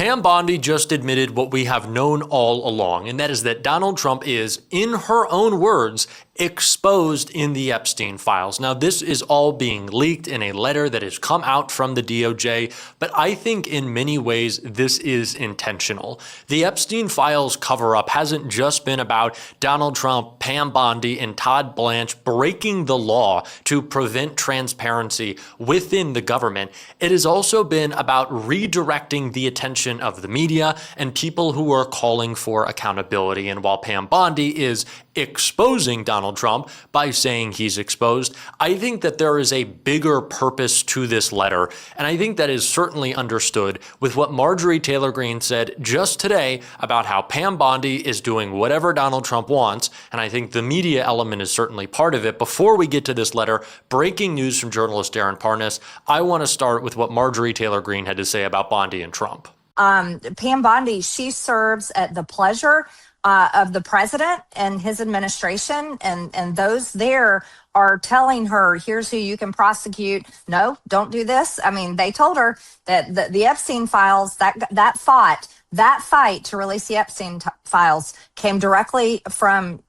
Pam Bondi just admitted what we have known all along, and that is that Donald Trump is, in her own words, exposed in the Epstein files. Now, this is all being leaked in a letter that has come out from the DOJ, but I think in many ways this is intentional. The Epstein files cover-up hasn't just been about Donald Trump, Pam Bondi, and Todd Blanche breaking the law to prevent transparency within the government. It has also been about redirecting the attention of the media and people who are calling for accountability. And while Pam Bondi is exposing Donald Trump by saying he's exposed, I think that there is a bigger purpose to this letter. And I think that is certainly understood with what Marjorie Taylor Greene said just today about how Pam Bondi is doing whatever Donald Trump wants. And I think the media element is certainly part of it. Before we get to this letter, breaking news from journalist Darren Parnas, I want to start with what Marjorie Taylor Greene had to say about Bondi and Trump. Pam Bondi, she serves at the pleasure of the president and his administration, and those there are telling her, here's who you can prosecute. No, don't do this. I mean, they told her that the Epstein files, that fight to release the Epstein files came directly from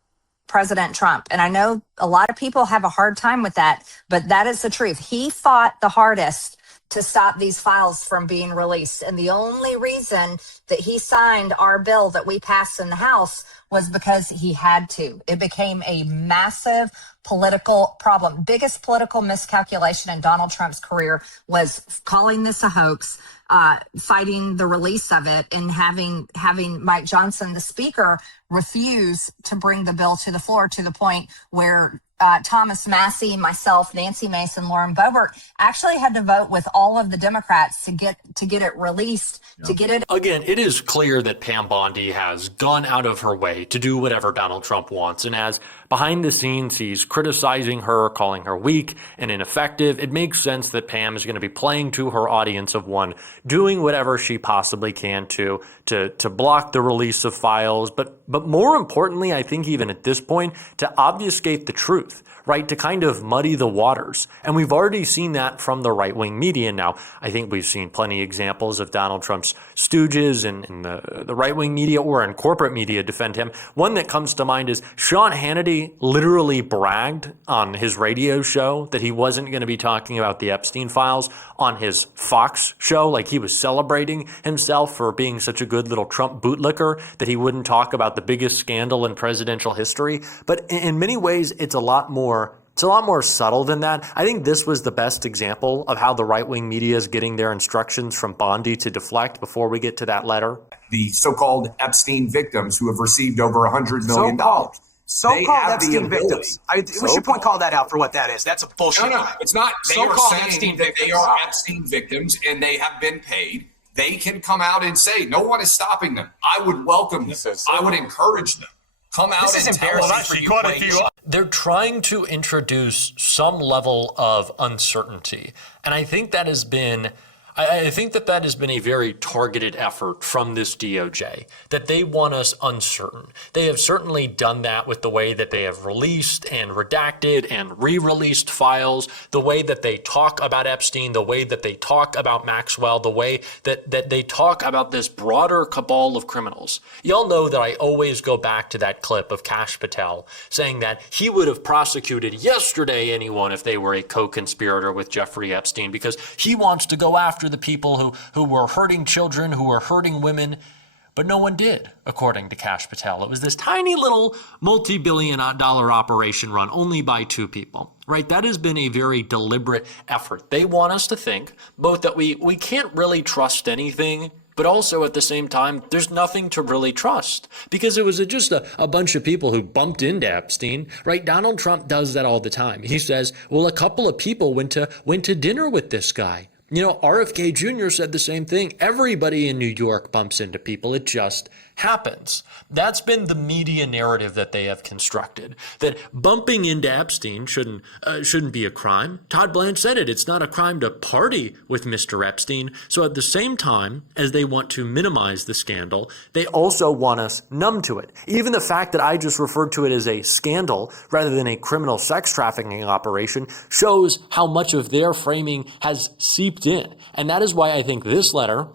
President Trump. And I know a lot of people have a hard time with that, but that is the truth. He fought the hardest to stop these files from being released. And the only reason that he signed our bill that we passed in the House was because he had to. It became a massive political problem. Biggest political miscalculation in Donald Trump's career was calling this a hoax, fighting the release of it, and having Mike Johnson, the speaker, refuse to bring the bill to the floor, to the point where Thomas Massie, myself, Nancy Mason, Lauren Boebert actually had to vote with all of the Democrats to get it released, to get it. Again, it is clear that Pam Bondi has gone out of her way to do whatever Donald Trump wants. And as behind the scenes, he's criticizing her, calling her weak and ineffective, it makes sense that Pam is going to be playing to her audience of one, doing whatever she possibly can to block the release of files. But more importantly, I think even at this point, to obfuscate the truth, right? To kind of muddy the waters. And we've already seen that from the right-wing media now. I think we've seen plenty of examples of Donald Trump's stooges in the right-wing media or in corporate media defend him. One that comes to mind is Sean Hannity literally bragged on his radio show that he wasn't going to be talking about the Epstein files on his Fox show. Like, he was celebrating himself for being such a good little Trump bootlicker that he wouldn't talk about the biggest scandal in presidential history. But in many ways, it's a lot more subtle than that. I think this was the best example of how the right-wing media is getting their instructions from Bondi to deflect before we get to that letter. The so-called Epstein victims who have received over $100 million. So-called Epstein victims. We should call that out for what that is. That's a bullshit. No, it's not. So-called Epstein victims. They are Epstein victims, and they have been paid. They can come out and say, no one is stopping them. I would welcome them. I would encourage them. Come out and tell us. They're trying to introduce some level of uncertainty. And I think that has been a very targeted effort from this DOJ, that they want us uncertain. They have certainly done that with the way that they have released and redacted and re-released files, the way that they talk about Epstein, the way that they talk about Maxwell, the way that they talk about this broader cabal of criminals. Y'all know that I always go back to that clip of Kash Patel saying that he would have prosecuted yesterday anyone if they were a co-conspirator with Jeffrey Epstein, because he wants to go after the people who were hurting children, who were hurting women, but no one did, according to Kash Patel. It was this tiny little multi-billion-dollar operation run only by two people, right? That has been a very deliberate effort. They want us to think both that we can't really trust anything, but also at the same time, there's nothing to really trust, because it was just a bunch of people who bumped into Epstein, right? Donald Trump does that all the time. He says, well, a couple of people went to dinner with this guy. You know, RFK Jr. said the same thing. Everybody in New York bumps into people. It just happens. That's been the media narrative that they have constructed, that bumping into Epstein shouldn't be a crime. Todd Blanche said it. It's not a crime to party with Mr. Epstein. So at the same time as they want to minimize the scandal, they also want us numb to it. Even the fact that I just referred to it as a scandal rather than a criminal sex trafficking operation shows how much of their framing has seeped in. And that is why I think this letter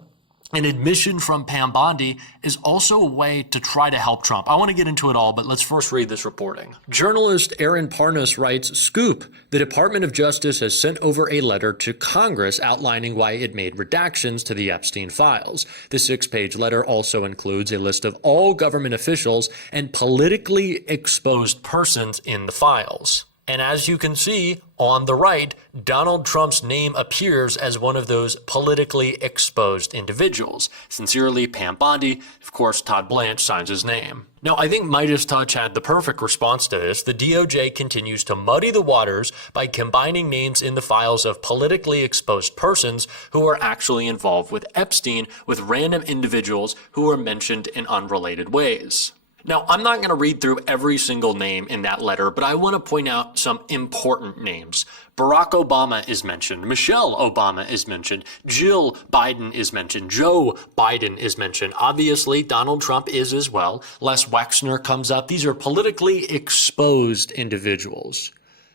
an admission from Pam Bondi is also a way to try to help Trump. I want to get into it all, but let's first read this reporting. Journalist Aaron Parnas writes, "Scoop, the Department of Justice has sent over a letter to Congress outlining why it made redactions to the Epstein files. The 6-page letter also includes a list of all government officials and politically exposed persons in the files." And as you can see on the right, Donald Trump's name appears as one of those politically exposed individuals. Sincerely, Pam Bondi. Of course, Todd Blanche signs his name. Now, I think Midas Touch had the perfect response to this. The DOJ continues to muddy the waters by combining names in the files of politically exposed persons who are actually involved with Epstein with random individuals who are mentioned in unrelated ways. Now, I'm not going to read through every single name in that letter, but I want to point out some important names. Barack Obama is mentioned. Michelle Obama is mentioned. Jill Biden is mentioned. Joe Biden is mentioned. Obviously, Donald Trump is as well. Les Wexner comes up. These are politically exposed individuals.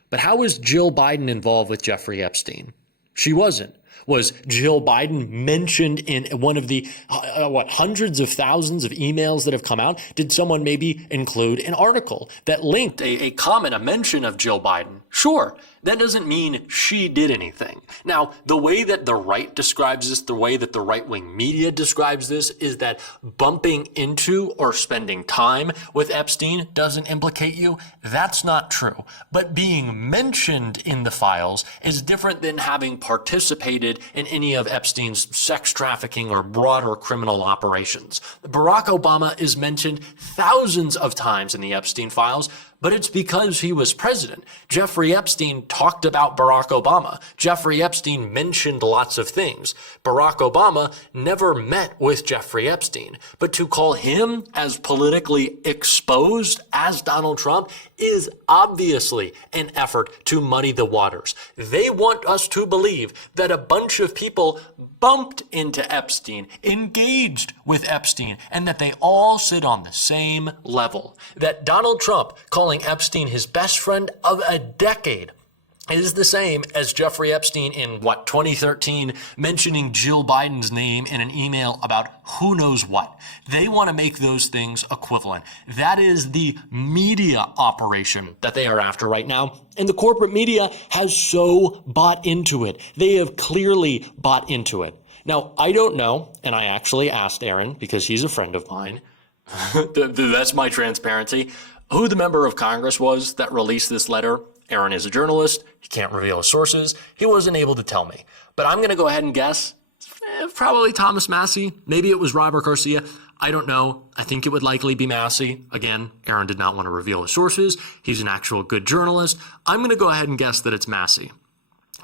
But how is Jill Biden involved with Jeffrey Epstein? She wasn't. Was Jill Biden mentioned in one of the, hundreds of thousands of emails that have come out? Did someone maybe include an article that linked a comment, a mention of Jill Biden? Sure. That doesn't mean she did anything. Now, the way that the right describes this, the way that the right-wing media describes this, is that bumping into or spending time with Epstein doesn't implicate you. That's not true. But being mentioned in the files is different than having participated in any of Epstein's sex trafficking or broader criminal operations. Barack Obama is mentioned thousands of times in the Epstein files, but it's because he was president. Jeffrey Epstein talked about Barack Obama. Jeffrey Epstein mentioned lots of things. Barack Obama never met with Jeffrey Epstein. But to call him as politically exposed as Donald Trump is obviously an effort to muddy the waters. They want us to believe that a bunch of people bumped into Epstein, engaged with Epstein, and that they all sit on the same level. That Donald Trump calling Epstein his best friend of a decade is the same as Jeffrey Epstein in, 2013, mentioning Jill Biden's name in an email about who knows what. They want to make those things equivalent. That is the media operation that they are after right now. And the corporate media has so bought into it. They have clearly bought into it. Now, I don't know, and I actually asked Aaron, because he's a friend of mine, that's my transparency, who the member of Congress was that released this letter. Aaron is a journalist. He can't reveal his sources. He wasn't able to tell me. But I'm going to go ahead and guess. Probably Thomas Massey. Maybe it was Robert Garcia. I don't know. I think it would likely be Massey. Again, Aaron did not want to reveal his sources. He's an actual good journalist. I'm going to go ahead and guess that it's Massey.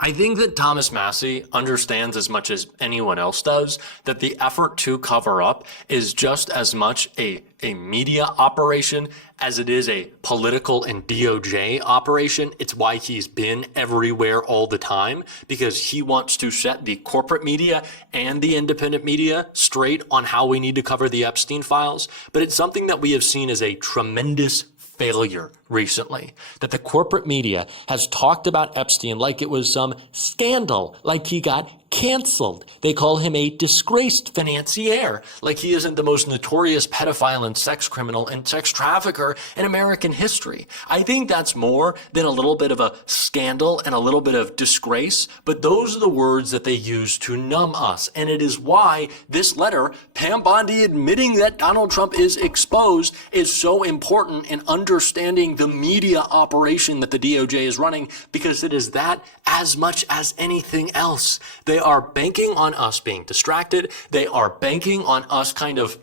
I think that Thomas Massey understands as much as anyone else does that the effort to cover up is just as much a media operation as it is a political and DOJ operation. It's why he's been everywhere all the time, because he wants to set the corporate media and the independent media straight on how we need to cover the Epstein files. But it's something that we have seen as a tremendous failure recently, that the corporate media has talked about Epstein like it was some scandal, like he got canceled. They call him a disgraced financier, like he isn't the most notorious pedophile and sex criminal and sex trafficker in American history. I think that's more than a little bit of a scandal and a little bit of disgrace, but those are the words that they use to numb us. And it is why this letter, Pam Bondi admitting that Donald Trump is exposed, is so important in understanding the media operation that the DOJ is running, because it is that as much as anything else. They are banking on us being distracted. They are banking on us kind of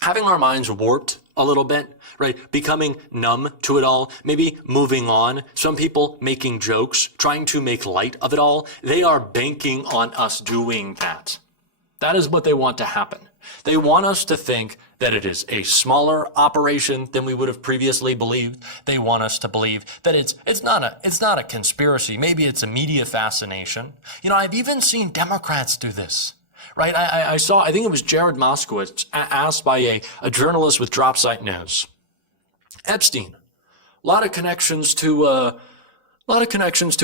having our minds warped a little bit, right? Becoming numb to it all, maybe moving on. Some people making jokes, trying to make light of it all. They are banking on us doing that. That is what they want to happen. They want us to think that it is a smaller operation than we would have previously believed. They want us to believe that it's not a conspiracy. Maybe it's a media fascination. I've even seen Democrats do this, right? I think it was Jared Moskowitz asked by a journalist with Dropsite News. Epstein, a lot of connections to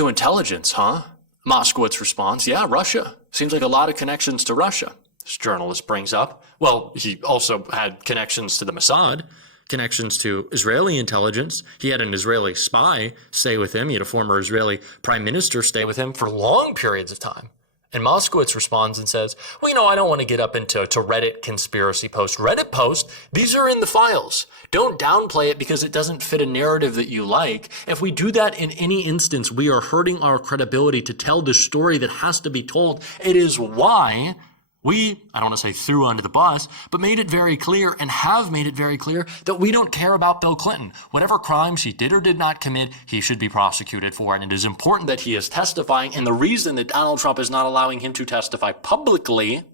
intelligence, huh? Moskowitz responds, yeah, Russia. Seems like a lot of connections to Russia. this journalist brings up. Well, he also had connections to the Mossad, connections to Israeli intelligence. He had an Israeli spy stay with him. He had a former Israeli prime minister stay with him for long periods of time. And Moskowitz responds and says, well, I don't want to get up into Reddit conspiracy posts. Reddit posts, these are in the files. Don't downplay it because it doesn't fit a narrative that you like. If we do that in any instance, we are hurting our credibility to tell the story that has to be told. It is why we, I don't want to say threw under the bus, but made it very clear and have made it very clear that we don't care about Bill Clinton. Whatever crimes he did or did not commit, he should be prosecuted for. And it is important that he is testifying. And the reason that Donald Trump is not allowing him to testify publicly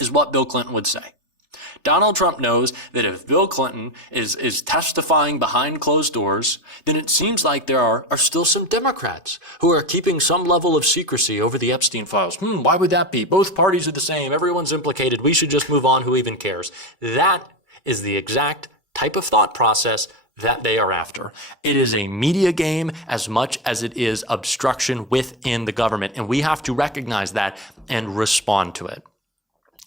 is what Bill Clinton would say. Donald Trump knows that if Bill Clinton is testifying behind closed doors, then it seems like there are still some Democrats who are keeping some level of secrecy over the Epstein files. Why would that be? Both parties are the same. Everyone's implicated. We should just move on. Who even cares? That is the exact type of thought process that they are after. It is a media game as much as it is obstruction within the government. And we have to recognize that and respond to it.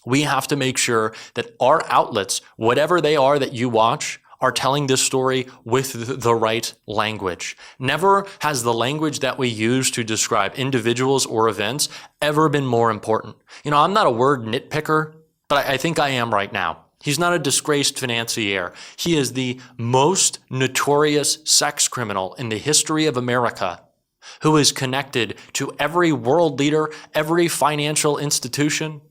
We have to make sure that our outlets, whatever they are that you watch, are telling this story with the right language. Never has the language that we use to describe individuals or events ever been more important. I'm not a word nitpicker, but I think I am right now. He's not a disgraced financier. He is the most notorious sex criminal in the history of America, who is connected to every world leader, every financial institution,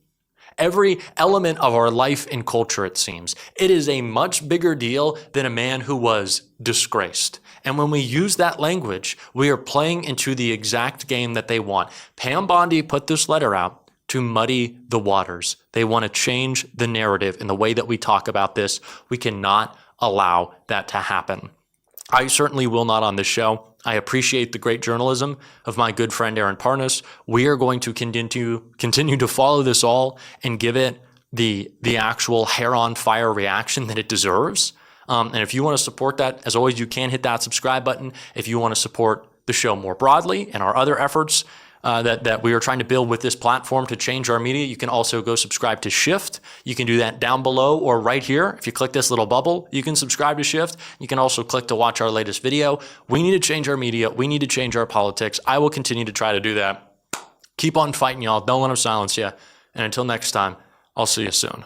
every element of our life and culture, it seems. It is a much bigger deal than a man who was disgraced. And when we use that language, we are playing into the exact game that they want. Pam Bondi put this letter out to muddy the waters. They want to change the narrative in the way that we talk about this. We cannot allow that to happen. I certainly will not on this show. I appreciate the great journalism of my good friend Aaron Parnas. We are going to continue to follow this all and give it the actual hair on fire reaction that it deserves. And if you want to support that, as always, you can hit that subscribe button. If you want to support the show more broadly and our other efforts that we are trying to build with this platform to change our media, you can also go subscribe to Shift. You can do that down below or right here. If you click this little bubble, you can subscribe to Shift. You can also click to watch our latest video. We need to change our media. We need to change our politics. I will continue to try to do that. Keep on fighting, y'all. Don't let them silence you. And until next time, I'll see you soon.